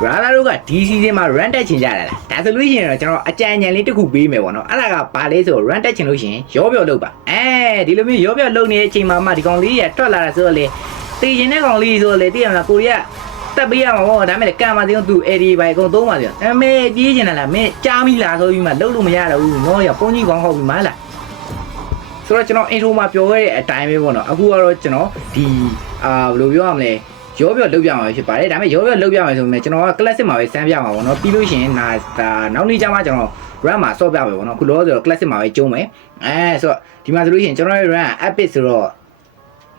brother တို့ကဒီစီဇန်မှာ run တက်ချင်ကြတာလားဒါဆိုလို့ရှိရင်တော့ကျွန်တော်အကြံဉာဏ်လေးတစ်ခုပေးမယ်ပေါ့နော်အဲ့ဒါကဘာလဲဆိုတော့ run တက်ချင်လို့ရှိရင်ရောပြောလုပ်ပါအဲဒီလိုမျိုးရောပြောလုပ်နေတဲ့အချိန်မှာမှဒီကောင်လေးရထွက်လာတာဆိုတော့လေတည်ရင်တဲ့ကောင်လေးဆိုတော့လေတည်ရမလားကိုရီးယားတက်ပေးရမှာပေါ့ဒါမဲ့လေကံပါသေးအောင်သူ AD ပဲအကုန်သုံးပါသေးတယ်အမေပြေးချင်တာလားမင်းကြားမိလားဆိုပြီးမှလုပ်လို့မရတော့ဘူးနော်ရပုံကြီးကောင်းဟုတ်ပြီမလားဆိုတော့ကျွန်တော် intro မှာပြောခဲ့တဲ့အတိုင်းပဲပေါ့နော်အခုကတော့ကျွန်တော်ဒီအာဘယ်လိုပြောရမလဲ ရောပြောလုတ်ပြမှာဖြစ်ပါတယ်ဒါပေမဲ့ရောပြောလုတ်ပြမှာဆိုရင်ကျွန်တော်က classic မှာပဲစမ်းပြမှာပေါ့နော်ပြီးလို့ရှိရင်ဒါဒါနောက်နေ့ကျမှကျွန်တော် run မှာဆော့ပြမယ်ပေါ့နော်အခုလောဆိုတော့ classic မှာပဲကျုံးမယ်အဲဆိုတော့ဒီမှာဆိုလို့ရှိရင်ကျွန်တော်ရဲ့ run epic ဆိုတော့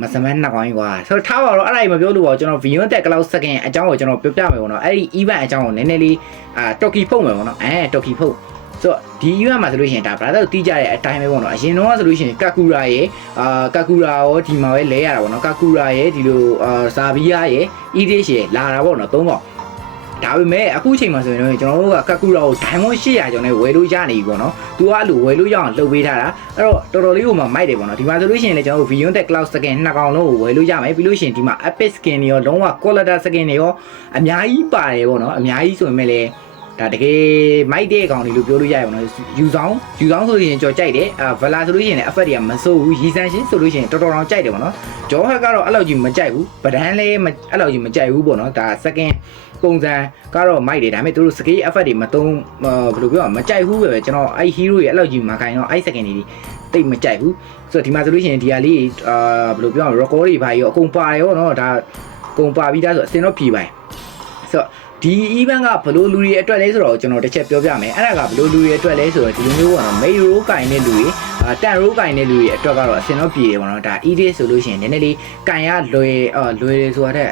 မစမန်းနှစ်ကောင်းကြီးကွာဆိုတော့ထားပါတော့အဲ့ဒါကြီးမပြောလို့ပေါ့ကျွန်တော် Beyond Tech Cloud Second အကြောင်းကိုကျွန်တော်ပြောပြမယ်ပေါ့နော်အဲ့ဒီ event အကြောင်းကိုနည်းနည်းလေးအာ Toki ဖုတ်မယ်ပေါ့နော်အဲ Toki ဖုတ် ဆိုတော့ဒီ event မှာဆိုလို့ရှိရင်ဒါ brother တို့တီးကြတဲ့အတိုင်းပဲပေါ့နော်အရင်တော့ဆိုလို့ရှိရင် Kakura ရဲ့အာ Kakura ရောဒီမှာပဲလဲရတာပေါ့နော် Kakura ရဲ့ဒီလိုအာဇာဘီယာရဲ့ Irish ရဲ့လာတာပေါ့နော်သုံးပေါ့ဒါပေမဲ့အခုချိန်မှာဆိုရင်တော့ကျွန်တော်တို့က Kakura ကို Diamond 800ကျော်နဲ့ဝယ်လို့ရနေပြီပေါ့နော်။ तू ကအဲ့လိုဝယ်လို့ရအောင်လှုပ်ပေးထားတာ။အဲ့တော့တော်တော်လေးကိုမှမိုက်တယ်ပေါ့နော်။ဒီမှာဆိုလို့ရှိရင်လည်းကျွန်တော်တို့ Vion Tech Cloud Skin နှစ်ကောင်လုံးကိုဝယ်လို့ရမယ်။ပြီးလို့ရှိရင်ဒီမှာ Epic Skin တွေရောလုံးဝ Quality Skin တွေရောအများကြီးပါတယ်ပေါ့နော်။အများကြီးဆိုရင်လည်း ဒါတကယ်မိုက်တဲ့ကောင်တွေလို့ပြောလို့ရရပါတော့ယူဆောင်ယူဆောင်ဆိုရင်ကြော်ကြိုက်တယ်အာဗလာဆိုလို့ရှိရင်လည်း effect တွေကမစိုးဘူးရီဆန်ရှင်းဆိုလို့ရှိရင်တော်တော်တော်ကြိုက်တယ်ပေါ့နော်ဂျောဟက်ကတော့အဲ့လောက်ကြီးမကြိုက်ဘူးဗဒန်းလည်းအဲ့လောက်ကြီးမကြိုက်ဘူးပေါ့နော်ဒါ second ပုံစံကတော့မိုက်တယ်ဒါပေမဲ့သူတို့ scale effect တွေမသုံးဘယ်လိုပြောရမကြိုက်ဘူးပဲပဲကျွန်တော်အဲ့ hero တွေအဲ့လောက်ကြီးမခိုင်တော့အဲ့ second တွေတိတ်မကြိုက်ဘူးဆိုတော့ဒီမှာဆိုလို့ရှိရင်ဒီဟာလေးအာဘယ်လိုပြောရမလဲ record တွေဘာကြီးရောအကုန်ပါတယ်ပေါ့နော်ဒါအကုန်ပါပြီးသားဆိုအစင်တော့ဖြီပါတယ်ဆိုတော့ ဒီ event ကဘလို့လူတွေအတွက်လဲဆိုတော့ကျွန်တော်တစ်ချက်ပြောပြမယ်အဲ့ဒါကဘလို့လူတွေအတွက်လဲဆိုတော့ဒီလိုမျိုးပေါ့နော် main row ကင်တဲ့လူတွေအာတန် row ကင်တဲ့လူတွေအတွက်ကတော့အစင်တော့ပြေတယ်ပေါ့နော်ဒါ edit ဆိုလို့ရှိရင်နည်းနည်းလေးကင်ရလွယ်အာလွယ်ဆိုတာတဲ့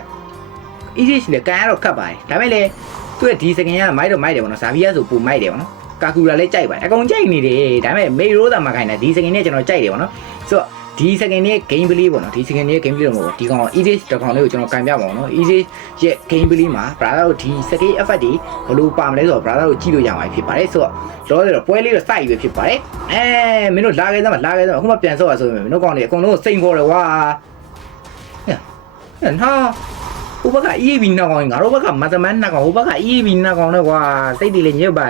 English လည်းကန်ရတော့ခတ်ပါတယ်ဒါပေမဲ့လည်းသူ့ရဲ့ဒီစကင်ကမိုက်တော့မိုက်တယ်ပေါ့နော်ဇာဗီယာဆိုပူမိုက်တယ်ပေါ့နော်ကာကူရာလည်းကြိုက်ပါတယ်အကုန်ကြိုက်နေတယ်ဒါပေမဲ့မေရိုးသာမခိုင်းတာဒီစကင်နဲ့ကျွန်တော်ကြိုက်တယ်ပေါ့နော်ဆိုတော့ ဒီစကင်ရဲ့ game play ပေါ့နော်ဒီစကင်ရဲ့ game play တော့မဟုတ်ဘူးဒီကောင် English တကောင်လေးကိုကျွန်တော်ကန်ပြပါအောင်နော် English ရဲ့ game play မှာ brother တို့ဒီစကင် effect တွေဘယ်လိုပါမလဲဆိုတော့ brother တို့ကြည့်လို့ရမှာဖြစ်ပါတယ်ဆိုတော့လောလောပွဲလေးတော့စိုက်ပဲဖြစ်ပါတယ်အဲမင်းတို့လာခဲ့သမ်းလာခဲ့သမ်းအခုမှပြန်ဆော့ရဆိုရင်မင်းတို့ကောင်တွေအကုန်လုံးစိန်ခေါ်တယ်ကွာဟဲ့ဟာဟိုဘက်က EAB နှစ်ကောင်ငါတို့ဘက်ကမသမန်းနှစ်ကောင်ဟိုဘက်က EAB နှစ်ကောင်တော့ကွာစိတ်တွေလည်းညစ်ပါ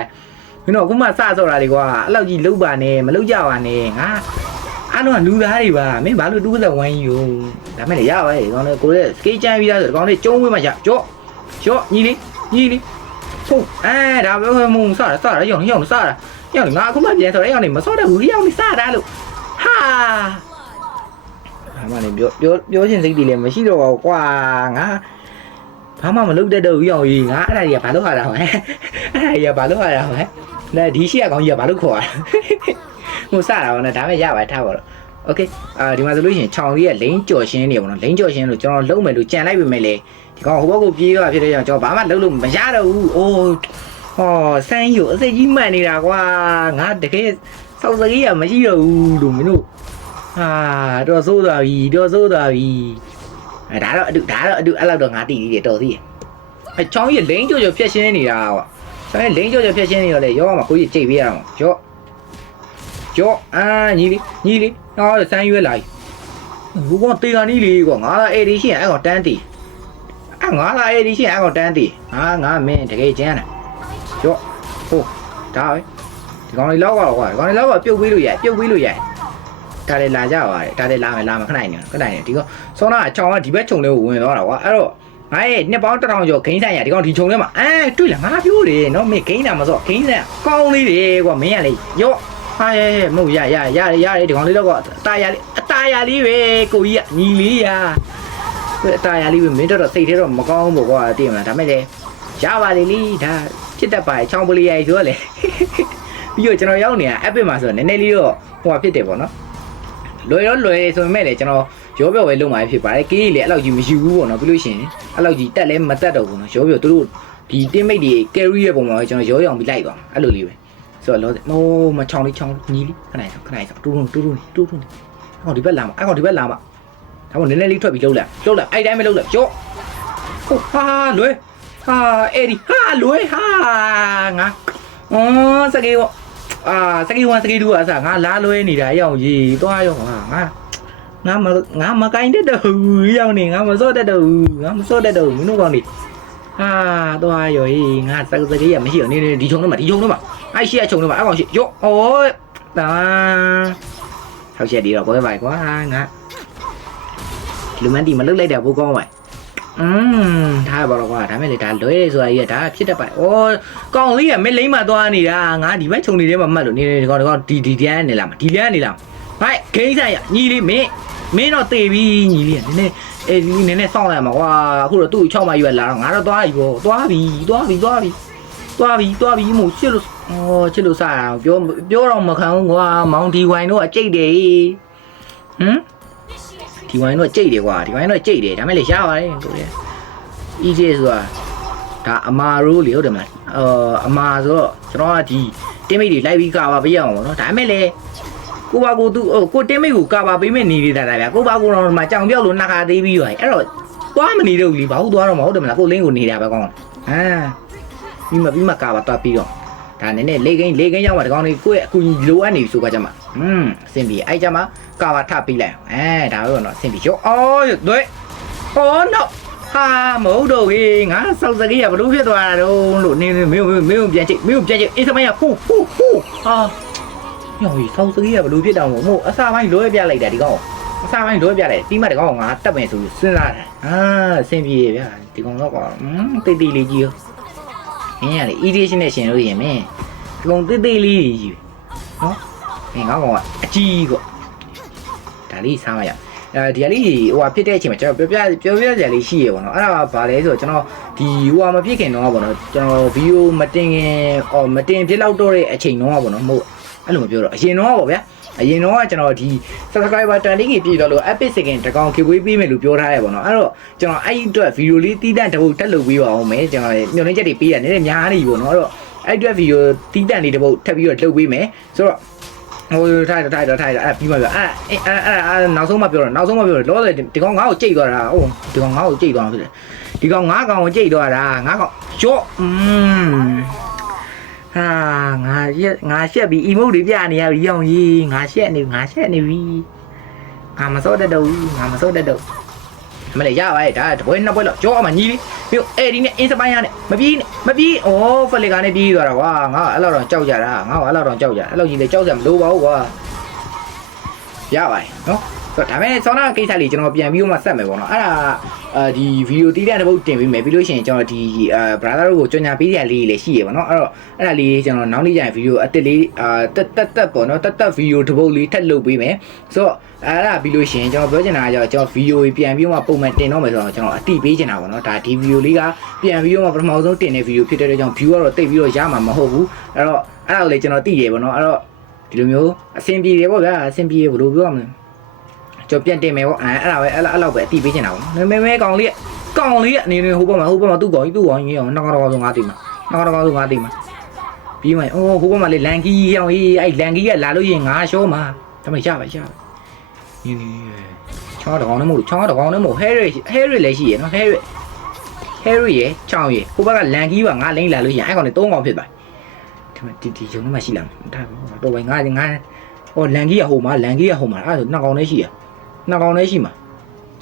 မင်းတို့အခုမှစဆော့တာလေကွာအဲ့လောက်ကြီးလုံးပါနဲ့မလုံးကြပါနဲ့ငါ အားလုံးကလူသားတွေပါမင်းဘာလို့တူးသက်ဝိုင်းယူဒါမဲ့လေရပါလေကောင်လေးကိုလေးစကေးချမ်းပြီးသားဆိုကောင်လေးကျုံးဝေးမှရကြော့ကြော့ညီလေးညီလေးဖုန်းအဲဒါပဲမုံစတာစတာရောင်ရောင်စတာရောင်ငါအခုမှပြန်ဆော့တယ်ရောင်နေမဆော့တဲ့ဘူးရောင်နေစတာလို့ဟာအမလည်းပြောပြောပြောချင်းစိတ်တွေလည်းမရှိတော့ပါဘူးကွာငါဘာမှမလုပ်တတ်တော့ဘူးရောင်ကြီးငါအဲ့ဒါကြီးကဘာလို့ဟာတာဟဲ့အဲ့ဒါကြီးကဘာလို့ဟာတာဟဲ့လဲဒီရှိရကောင်ကြီးကဘာလို့ခေါ်ရ ဟိုစတာပေါ့နော်ဒါမဲ့ရပါထားပါတော့โอเคအာဒီမှာဆိုလို့ရှိရင်ခြောင်လေးရဲ့လိန်ကြော်ရှင်းနေပေါ့နော်လိန်ကြော်ရှင်းလို့ကျွန်တော်လုံးမယ်လို့ကြံလိုက်ပြီမဲ့လေဒီကောင်ဟိုဘက်ကိုပြေးရဖြစ်တဲ့ကြောင့်ကျွန်တော်ဘာမှလုပ်လို့မရတော့ဘူးအိုးဟောဆန်းယူအစိတ်ကြီးမှန်နေတာကွာငါတကယ်စောက်စကြီးကမရှိတော့ဘူးလို့မင်းတို့ဟာတော့စိုးသွားပြီတော့စိုးသွားပြီ အဲဒါတော့အတူဒါတော့အတူအဲ့လောက်တော့ငါတီးသေးတယ်တော်သေးတယ်အဲချောင်းကြီးလိန်ကြော်ကြော်ဖြတ်ရှင်းနေတာကွာချောင်းကြီးလိန်ကြော်ကြော်ဖြတ်ရှင်းနေတော့လေရောမှာကိုကြီးကြိတ်ပေးရအောင်ရော ရောအာညီလေးညီလေးဟောဆန်းရွက်လာဘူးကောတေကန်ကြီးလေးကွာငါလာအေဒီရှိရင်အဲ့ကောင်တန်းတီအဲငါလာအေဒီရှိရင်အဲ့ကောင်တန်းတီဟာငါမင်းတကယ်ကျန်းတယ်ရောဟိုဒါပဲဒီကောင်လေးလောက်ကတော့ကွာဒီကောင်လေးလောက်ကပြုတ်ပေးလို့ရပြုတ်ပေးလို့ရဒါလည်းလာကြပါတယ်ဒါလည်းလာမယ်လာမယ်ခဏနေခဏနေဒီကောင်ဆောနာအချောင်းကဒီဘက်ခြုံလေးကိုဝင်သွားတာကွာအဲ့တော့ငါရဲ့နှစ်ပေါင်းတစ်ထောင်ကျော်ဂိမ်းဆိုင်ရဒီကောင်ဒီခြုံထဲမှာအဲတွေ့လားငါပြောတယ်နော်မင်းဂိမ်းတာမစော့ဂိမ်းဆိုင်ကောင်းသေးတယ်ကွာမင်းကလေရော့ ဟာရဲမဟုတ်ရရရရရဒီကောင်လေးတော့ကအตาရလေးအตาရလေးပဲကိုကြီးကညီလေးရအตาရလေးပဲမင်းတော့စိတ်ထဲတော့မကောင်းဘူးကွာတည်မလားဒါမဲ့လေရပါလေလीဒါဖြစ်တတ်ပါချောင်းပလီရိုက်ဆိုတော့လေပြီးတော့ကျွန်တော်ရောက်နေတာ epic မှာဆိုတော့နည်းနည်းလေးတော့ဟိုဟာဖြစ်တယ်ပေါ့နော်လွယ်တော့လွယ်ဆိုပေမဲ့လေကျွန်တော် ရောပြောပဲလုံมาဖြစ်ပါတယ်ကေးကြီးလည်းအဲ့လောက်ကြီးမယူဘူးပေါ့နော်ပြီးလို့ရှိရင်အဲ့လောက်ကြီးတက်လဲမတက်တော့ဘူးနော်ရောပြောသူတို့ဒီ teammate တွေ carry ရဲ့ပုံမှာပဲကျွန်တော်ရောရောင်ပြီးလိုက်သွားအဲ့လိုလေးပဲ ဆိုတော့လောမိုးမချောင်းလေးချောင်းညီလေးခဏခဏခဏတူးတူးတူးတူးတူးဟောဒီဘက်လာမှာအဲ့ကောင်ဒီဘက်လာမှာဒါမှနည်းနည်းလေးထွက်ပြီးလှုပ်လိုက်လှုပ်လိုက်အဲ့တိုင်းပဲလှုပ်လိုက်ကြော့ဟုတ်ဟာလွယ်ဟာအဲ့ဒီဟာလွယ်ဟာငါအော်စကေးပေါ့အာစကေး1စကေး2အစားငါလာလွယ်နေတာ အရောက်ကြီးသွားရောဟာငါငါမငါမကိုင်းတတ်တော့ဘူးရောက်နေငါမစော့တတ်တော့ဘူးငါမစော့တတ်တော့ဘူးမင်းတို့ကောင်းနေဟာသွားရောဟေးငါစကစကြီးရမရှိတော့နေနေဒီချုံတော့မှာဒီချုံတော့မှာအဲ့ရှိရချုံတော့မှာအဲ့ကောင်ရှိရောဩတာဆောက်ချက်ဒီတော့ပွဲပါကွာငါလူမန်တီမလုတ်လိုက်တာဘိုးကောင်းပါอืมထားပါတော့ကွာဒါမဲ့လေဒါ လွဲဆိုတာကြီးကဒါဖြစ်တတ်ပါဩကောင်လေးကမင်းလိမ့်မှသွားနေတာငါဒီဘက်ချုံနေထဲမှာမှတ်လို့နေနေဒီကောင်ဒီကောင်ဒီဒီတန်းနေလာမှာဒီတန်းနေလာဟိုက်ဂိမ်းဆိုင်ရညီလေးမင်းမင်းတော့တေပြီညီလေးကနည်းနည်းအေးဒီနည်းနည်းစောင့်လိုက်မှာကွာအခုတော့သူ့6မိုင်ရွက်လာတော့ငါတော့သွားပြီပေါ့သွားပြီသွားပြီသွားပြီသွားပြီသွားပြီမို့ချစ်လို့ဩချစ်လို့စားအောင်ပြောပြောတော့မခံဘူးကွာမောင်ဒီဝိုင်တို့ကကြိတ်တယ်ဟမ်ဒီဝိုင်တို့ကကြိတ်တယ်ကွာဒီဝိုင်တို့ကကြိတ်တယ်ဒါမဲ့လေရပါတယ်တို့ရဲ့ EJ ဆိုတာဒါအမာရိုးလေဟုတ်တယ်မလားအော်အမာဆိုတော့ကျွန်တော်ကဒီတင်းမိတ်တွေလိုက်ပြီးကာပါပေးရအောင်ပေါ့နော်ဒါမဲ့လေ ကိုပါကိုသူဟိုကိုတင်းမိတ်ကိုကာပါပေးမဲ့နေနေတာဒါဗျာကိုပါကိုတော့ဒီမှာကြောင်ပြောက်လို့နှာခါသေးပြီးပါအဲ့တော့သွားမနေတော့ဘူးလေဘာလို့သွားတော့မဟုတ်တယ်မလားကိုလင်းကိုနေတာပဲကောင်းဟမ်ပြီးမှပြီးမှကာပါသွားပြီးတော့ဒါနည်းနည်းလေးကိန်းလေးကိန်းရောက်မှဒီကောင်လေးကိုယ့်ရဲ့အကူကြီးလိုအပ်နေပြီဆိုကြကြမှာอืมအဆင်ပြေအဲ့ကြမှာကာပါထပြီးလိုက်အောင်အဲဒါတော့တော့အဆင်ပြေရောအော်တွေ့ဟောတော့ဟာမဟုတ်တော့ဟေးငါစောက်စကေးကဘလို့ဖြစ်သွားတာတော့လို့နေနေမင်းမင်းမင်းပြန်ကြည့်မင်းပြန်ကြည့်အင်းစမိုင်းကဟူဟူဟူဟာ ညောင်ကြီးစောက်စကေးကဘလို့ဖြစ်တောင်မို့မို့အစာပိုင်းလွှဲပြလိုက်တာဒီကောင်အစာပိုင်းလွှဲပြလိုက်ပြီးမှဒီကောင်ငါတက်မယ်ဆိုလို့စဉ်းစားတာအာအဆင်ပြေဗျာဒီကောင်တော့ကွာอืมတိတ်တိတ်လေးကြီးရောဟင်းရလေ irrigation နဲ့ရှင်လို့ရင်မင်းဒီကောင်တိတ်တိတ်လေးကြီးနော်ဟင်းငါကောင်ကအကြီးကောဒါလေးစားမရအဲဒီကလေးဟိုဟာဖြစ်တဲ့အချိန်မှာကျွန်တော်ပြောပြပြောပြကြလေးရှိရပါတော့အဲ့ဒါကဘာလဲဆိုတော့ကျွန်တော်ဒီဟိုဟာမဖြစ်ခင်တော့ပေါ့နော်ကျွန်တော်ဗီဒီယိုမတင်ခင်အော်မတင်ဖြစ်လောက်တော့တဲ့အချိန်တော့ပေါ့နော်မဟုတ် အဲ့လိုမပြောတော့အရင်တော့ပေါ့ဗျာအရင်တော့ကကျွန်တော်ဒီ subscriber တန်လေးကြီးပြည့်တော့လို့ epic second တကောင် giveaway ပေးမယ်လို့ပြောထားရပေါ့နော်အဲ့တော့ကျွန်တော်အဲ့ဒီအတွက်ဗီဒီယိုလေးတီးတန့်တစ်ပုတ်တက်လုပ်ပေးပါအောင်မယ်ကျွန်တော်ညွှန်နှင်းချက်တွေပေးတာနည်းနည်းများနေပြီပေါ့နော်အဲ့တော့အဲ့ဒီအတွက်ဗီဒီယိုတီးတန့်လေးတစ်ပုတ်ထပ်ပြီးတော့လုပ်ပေးမယ်ဆိုတော့ဟိုထိုက်တော့ထိုက်တော့ထိုက်တော့အဲ့ပြီးမှပြောအဲ့အဲ့အဲ့အဲ့နောက်ဆုံးမှပြောတော့နောက်ဆုံးမှပြောတော့လောတယ်ဒီကောင်ငါ့ကိုကြိတ်သွားတာဟုတ်ဒီကောင်ငါ့ကိုကြိတ်သွားဖြစ်တယ်ဒီကောင်ငါ့ကောင်ကိုကြိတ်သွားတာငါ့ကောင်ကြော့อืม ဟာငါရက်ငါရှက်ပြီး emote တွေပြနေရပြီရောင်ကြီးငါရှက်နေငါရှက်နေပြီငါမစောတတ်တော့ဘူးငါမစောတတ်တော့မလေးရပါရဲ့ဒါတပွဲနှစ်ပွဲတော့ကြောအမညီလေးပြီးအဲ့ဒီနဲ့ inspire နဲ့မပြီးနဲ့မပြီးဩဖလက်ကနေပြီးသွားတာကွာငါအဲ့လောက်တော့ကြောက်ကြတာငါအဲ့လောက်တော့ကြောက်ကြအဲ့လောက်ကြီးလေကြောက်စရာမလိုပါဘူးကွာရပါတယ်နော် ဆိုတော့ဒါပေမဲ့ဆောင်းနာကိစ္စလေးကျွန်တော်ပြန်ပြီးတော့မှဆက်မယ်ပေါ့နော်အဲ့ဒါအာဒီဗီဒီယိုတီးတဲ့တစ်ပုတ်တင်ပေးမယ်ပြီးလို့ရှိရင်ကျွန်တော်ဒီအာ brother တို့ကိုကြော်ညာပေးရလေးလည်းရှိရပါတော့အဲ့တော့အဲ့ဒါလေးကျွန်တော်နောက်နေ့ကျရင်ဗီဒီယိုအစ်စ်လေးအာတက်တက်တက်ပေါ့နော်တက်တက်ဗီဒီယိုတစ်ပုတ်လေးထပ်လုပ်ပေးမယ်ဆိုတော့အဲ့ဒါပြီးလို့ရှိရင်ကျွန်တော်ပြောချင်တာကကျွန်တော်ဗီဒီယိုပြန်ပြီးတော့မှပုံမှန်တင်တော့မယ်ဆိုတော့ကျွန်တော်အတိပေးချင်တာပေါ့နော်ဒါဒီဗီဒီယိုလေးကပြန်ပြီးတော့မှပထမဆုံးတင်တဲ့ဗီဒီယိုဖြစ်တဲ့အတွက်ကြောင့် view ကတော့တိတ်ပြီးတော့ရမှာမဟုတ်ဘူးအဲ့တော့အဲ့ဒါကိုလေကျွန်တော်သိရပေါ့နော်အဲ့တော့ဒီလိုမျိုးအဆင်ပြေတယ်ပေါ့ဗျာအဆင်ပြေဘယ်လိုပြောရမလဲ ကျွန်တော်ပြန်တင်မယ်ပေါ့အဲအဲ့ဒါပဲအဲ့အဲ့လောက်ပဲအတိပေးချင်တာပေါ့မဲမဲမဲကောင်လေးကောင်လေးအနေနဲ့ဟိုဘက်မှာဟိုဘက်မှာသူ့ကောင်ကြီးသူ့ကောင်ကြီးအောင်နောက်ကတော့ဆိုငါတိမှာနောက်ကတော့ဆိုငါတိမှာပြီးမှအိုးဟိုဘက်မှာလေလန်ကီအောင်ဟေးအဲ့လန်ကီကလာလို့ရင်ငါရှောမှာဒါမှရပါရပါနီးနီးချောင်းတကောင်နဲ့မဟုတ်ချောင်းတကောင်နဲ့မဟုတ်ဟဲရီဟဲရီလည်းရှိရနော်ဟဲရီဟဲရီရဲ့ချောင်းရဲ့ဟိုဘက်ကလန်ကီကငါလိမ့်လာလို့ရင်အဲ့ကောင်နဲ့သုံးကောင်ဖြစ်ပါဒါမှဒီဒီဂျုံမှာရှိလားဒါတော့ပဲငါငါဟိုလန်ကီကဟိုမှာလန်ကီကဟိုမှာအဲ့ဒါဆိုနှစ်ကောင်နဲ့ရှိရ နှစ်ကောင်လည်းရှိမှာ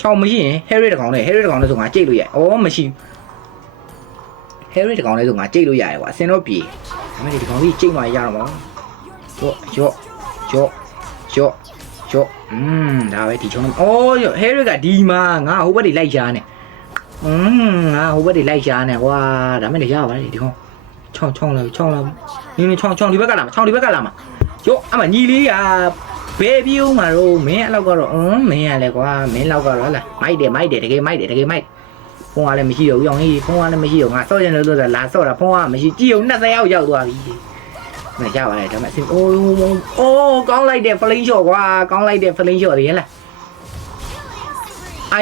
6မရှိရင် Harry တကောင်နဲ့ Harry တကောင်လည်းဆိုငါကြိတ်လို့ရ။အော်မရှိဘူး။ Harry တကောင်လည်းဆိုငါကြိတ်လို့ရတယ်ကွာ။အစင်တော့ပြေ။ဒါပေမဲ့ဒီကောင်ကြီးကြိတ်မှရတော့မှာ။ရော့ရော့ရော့ရော့ရော့อืมဒါပဲဒီချုံ။အော်ရော့ Harry ကဒီမှာငါဟိုဘက်တွေလိုက်ရှာနေ။อืมငါဟိုဘက်တွေလိုက်ရှာနေကွာ။ဒါမဲ့လည်းရပါလေဒီကောင်။ချောင်းချောင်းလာချောင်းလာ။နင်းနင်းချောင်းချောင်းဒီဘက်ကလာမှာချောင်းဒီဘက်ကလာမှာ။ရော့အမညီလေးက ဘယ်ပြေးမှာတော့မင်းအဲ့လောက်ကတော့အင်းမင်းရလဲကွာမင်းလောက်ကတော့ဟလာမိုက်တယ်မိုက်တယ်တကယ်မိုက်တယ်တကယ်မိုက်ဖုန်းကလည်းမရှိတော့ဘူးအောင်ကြီးဖုန်းကလည်းမရှိတော့ငါစော့ရင်လို့ဆိုတာလာစော့တာဖုန်းကမရှိကြည့်အောင်20ရောက်ရောက်သွားပြီမရပါနဲ့ဒါမှအစအိုးအိုးကောင်းလိုက်တယ်ဖလိန်ရှော့ကွာကောင်းလိုက်တယ်ဖလိန်ရှော့တွေဟလား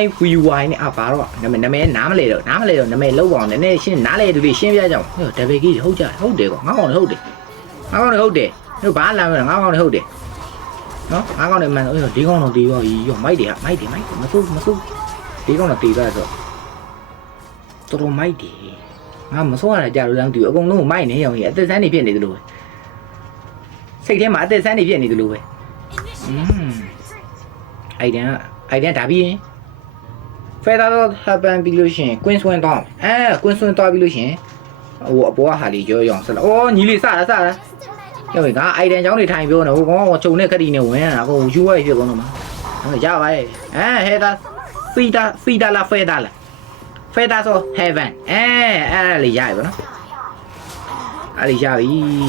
IVY နဲ့အပါတော့နာမည်နာမည်နားမလဲတော့နားမလဲတော့နာမည်လောက်ပါအောင်နည်းနည်းရှင်းနားလဲတူလေးရှင်းပြကြအောင်ဟိုဒဘယ်ကြီးဟုတ်ကြဟုတ်တယ်ကွာငါကောင်လည်းဟုတ်တယ်ငါကောင်လည်းဟုတ်တယ်တို့ဘာလာမလဲငါကောင်လည်းဟုတ်တယ် နော်ငါးကောင်နဲ့မှန်တော့ဒီကောင်တော့တီးတော့ကြီးရောမိုက်တယ်ဟာမိုက်တယ်မိုက်တယ်မစိုးမစိုးဒီကောင်တော့တီးသွားဆိုတော်တော်မိုက်တယ်ငါမစိုးရတာကြာလို့လမ်းတီးအကုန်လုံးမိုက်နေရောင်ကြီးအသက်ဆန်းနေဖြစ်နေသလိုပဲစိတ်ထဲမှာအသက်ဆန်းနေဖြစ်နေသလိုပဲอืมအိုင်ဒန်အိုင်ဒန်ဒါပြီးရင် feather တော့ happen ပြီးလို့ရှိရင် queen swing တော့အဲ queen swing တော့ပြီးလို့ရှိရင်ဟိုအပေါ်ကဟာလေးရောရောင်ဆက်လာအော်ညီလေးစတာစတာ ကျောင်းကအိုင်တန်ကျောင်းတွေထိုင်ပြောနေဟိုကောင်ကချုံနဲ့ခက်တီနဲ့ဝင်နေတာကိုယူဝဲဖြစ်ကုန်တော့မှာဟုတ်ရပါရဲ့အဲ heather feather feather လား feather လား feather ဆို heaven အဲအဲ့ဒါလေးရပြီနော်အဲ့ဒီရပြီ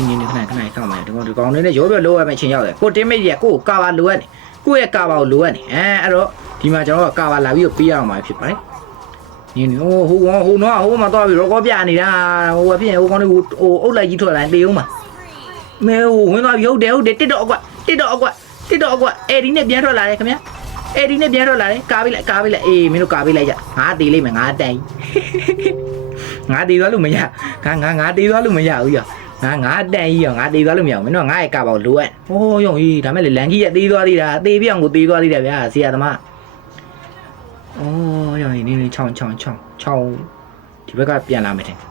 နင်းနေခဏခဏစောင့်မယ်ဒီကောင်ဒီကောင်လေးနဲ့ရောပြောလိုရမယ့်ချိန်ရောက်တယ်ကို teammate ကြီးကကိုကာဘာလိုအပ်နေကိုရဲ့ကာဘာကိုလိုအပ်နေအဲအဲ့တော့ဒီမှာကျွန်တော်ကကာဘာလာပြီးတော့ပေးရအောင်မှာဖြစ်ပါတယ်နင်းဟိုဟိုဟိုနော်ဟိုမှာတော့ပြီးရောကောပြနေတာဟိုဖြစ်ဟိုကောင်လေးဟိုအုတ်လိုက်ကြီးထွက်လာတေးအောင်မှာ မဲဟိုဝင်သွားပြီဟုတ်တယ်ဟုတ်တယ်တစ်တော့အကွက်တစ်တော့အကွက်တစ်တော့အကွက်အဲ့ဒီနဲ့ပြန်ထွက်လာတယ်ခင်ဗျာအဲ့ဒီနဲ့ပြန်ထွက်လာတယ်ကားပေးလိုက်ကားပေးလိုက်အေးမင်းတို့ကားပေးလိုက်ကြငါတေးလိုက်မယ်ငါတိုင်ငါတေးသွားလို့မရငါငါငါတေးသွားလို့မရဘူးရငါငါတန်ကြီးရောငါတေးသွားလို့မရဘူးမင်းတို့ငါရဲ့ကပေါလိုအပ်ဟိုးယုံကြီးဒါမဲ့လေလန်ကြီးရတေးသွားသေးတာတေးပြောင်းကိုတေးသွားသေးတယ်ဗျာဆရာသမားအိုးယုံကြီးနင်းနေချောင်းချောင်းချောင်းချောင်းဒီဘက်ကပြန်လာမယ်တဲ့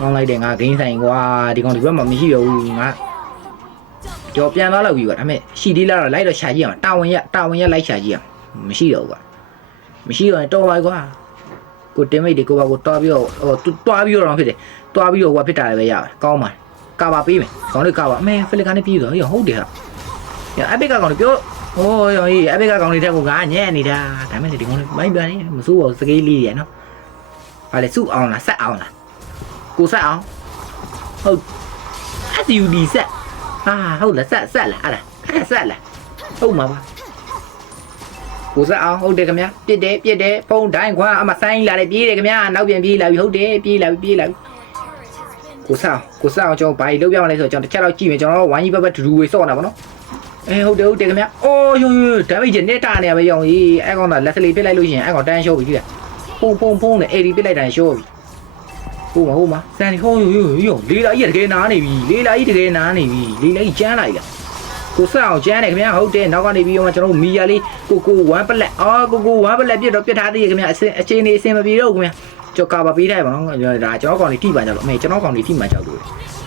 ကောင်းလိုက်တယ်ငါဂိမ်းဆိုင်ကွာဒီကောင်ဒီဘက်မှာမရှိတော့ဘူးငါကြော်ပြန်သွားလောက်ပြီကွာဒါမဲ့ရှိသေးလားတော့လိုက်တော့ရှာကြည့်အောင်တာဝန်ရတာဝန်ရလိုက်ရှာကြည့်အောင်မရှိတော့ဘူးကွာမရှိတော့ရင်တော်ပါကွာကိုတင်မိတ်တွေကိုပါကိုတွားပြီးတော့ဟိုတွားပြီးတော့ဖြစ်တယ်တွားပြီးတော့ဟိုဖြစ်တာလည်းပဲရပါတယ်ကောင်းပါကာပါပေးမယ်ခေါင်းလေးကာပါအမေဖိလစ်ကနေပြီးတော့ဟုတ်တယ်ဟာရအပိကကောင်လေးပြောဟိုရောကြီးအပိကကောင်လေးတဲ့ကိုငါညံ့နေတာဒါမဲ့ဒီကောင်လေးမိုင်းပြန်နေမစိုးပါဘူးစကေးလေးရနော်ဘာလဲစုအောင်လားဆက်အောင်လား ကိုဆက်အောင်ဟုတ်အစီယူဒီဆက်ဟာဟုတ်လားဆက်ဆက်လားအဲ့ဒါအဲ့ဆက်လားဟုတ်မှာပါကိုစအောင်ဟုတ်တယ်ခင်ဗျာပြစ်တယ်ပြစ်တယ်ဖုံးတိုင်းခွာအမဆိုင်လာတယ်ပြေးတယ်ခင်ဗျာနောက်ပြန်ပြေးလာပြီဟုတ်တယ်ပြေးလာပြီပြေးလာပြီကိုစအောင်ကိုစအောင်ကျွန်တော်ဘာကြီးလုပ်ပြမလဲဆိုတော့ကျွန်တော်တစ်ချက်တော့ကြည့်မယ်ကျွန်တော်ဝိုင်းကြီးဘက်ဘက်ဒူဒူဝေစော့နေတာဗောနော်အေးဟုတ်တယ်ဟုတ်တယ်ခင်ဗျာအိုးယုံယုံဓာတ်မိတ်ကျနေတာနေရပဲရောင်ကြီးအဲ့ကောင်ကလက်စလီပစ်လိုက်လို့ရှိရင်အဲ့ကောင်တန်းရှော့ပြီကြည့်လားဖုံဖုံဖုံနဲ့အေဒီပစ်လိုက်တိုင်းရှော့ပြီ ဟုတ်မှာဟုတ်မှာစန်ဒီဟိုးယုံယုံယုံလေးလာကြီးတကယ်နားနေပြီလေးလာကြီးတကယ်နားနေပြီလေးလာကြီးကျန်းလိုက်လားကိုဆက်အောင်ကျန်းတယ်ခင်ဗျာဟုတ်တယ်နောက်ကနေပြီးတော့ကျွန်တော်တို့မီယာလေးကိုကို1ပလက်အော်ကိုကို1ပလက်ပြစ်တော့ပြစ်ထားသေးတယ်ခင်ဗျာအစင်အချိန်နေအစင်မပြေတော့ဘူးခင်ဗျာကြောက်ကာပါပေးထားပါတော့ဒါကျွန်တော်ကောင်လေးထိပါကြတော့အမေကျွန်တော်ကောင်လေးထိမှကြောက်လို့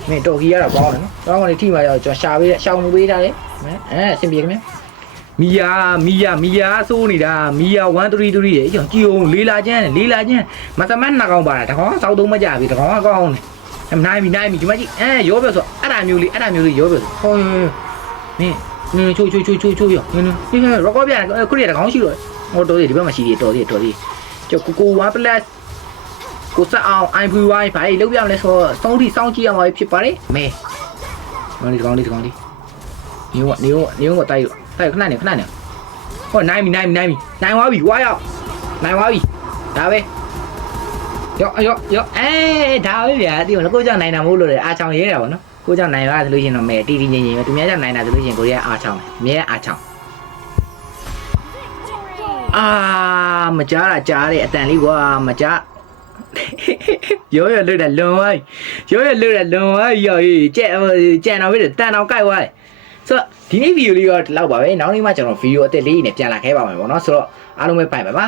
အမေတော်ကြီးရတော့ကောင်းတယ်နော်ကျွန်တော်ကောင်လေးထိမှကြောက်ကျွန်တော်ရှာပေးရှောင်းပေးထားတယ်အဲအဆင်ပြေခင်ဗျာ မီယာမီယာမီယာစိုးနေတာမီယာ133ရဲ့ကျွန်တော်ကြည်အောင်လေးလာကျန်းလေးလာကျန်းမသမတ်နှစ်ကောင်ပါတာတကောင်စောက်သုံးမကြပြီတကောင်ကကောင်းတယ်နိုင်ပြီနိုင်ပြီဒီမကြီးအဲရောပြောဆိုအဲ့ဒါမျိုးလေးအဲ့ဒါမျိုးလေးရောပြောဆိုဟောနင်းနင်းချိုးချိုးချိုးချိုးချိုးရောနင်းနင်းဟေးရောကောပြန်ခုရတကောင်းရှိတော့ဟောတော်သေးဒီဘက်မှာရှိသေးတော်သေးတော်သေးကျော်ကိုကို1 plus ကိုစအောင် IP1 ဘာလေးလောက်ပြမလဲဆိုတော့စောင်းတိစောင်းကြည့်ရမှာဖြစ်ပါတယ်မဲမလေးဒီကောင်းလေးဒီကောင်းလေးနေဝနေဝနေဝတိုက်တို က်ခဏနေခဏနေဟောနိုင်ပြီနိုင်ပြီနိုင်ပြီနိုင်သွားပြီဝါရောက်နိုင်သွားပြီဒါပဲရောရောရောအဲဒါပဲဗျာဒီကိုကိုကြောင့်နိုင်တာမဟုတ်လို့လေအားချောင်းရဲတာဗောနော်ကိုကြောင့်နိုင်ပါဆိုလို့ရှိရင်တော့မဲတီတီငင်ငင်ပဲသူများကြောင့်နိုင်တာဆိုလို့ရှိရင်ကိုရီးယားအားချောင်းတယ်အမြဲအားချောင်းအာမကြားတာကြားတယ်အတန်လေးကွာမကြားရောရလွတ်တယ်လွန်သွားရောရလွတ်တယ်လွန်သွားရောကြက်ကြက်တော့ပြီတန်တော့ကြိုက်သွားတယ် ဆိုတော့ဒီနေ့ဗီဒီယိုလေးတော့ဒီလောက်ပါပဲနောက်နေ့မှကျွန်တော်ဗီဒီယိုအသစ်လေးနဲ့ပြန်လာခဲ့ပါမယ်ပေါ့နော်ဆိုတော့အားလုံးပဲပိုင်ပါပါ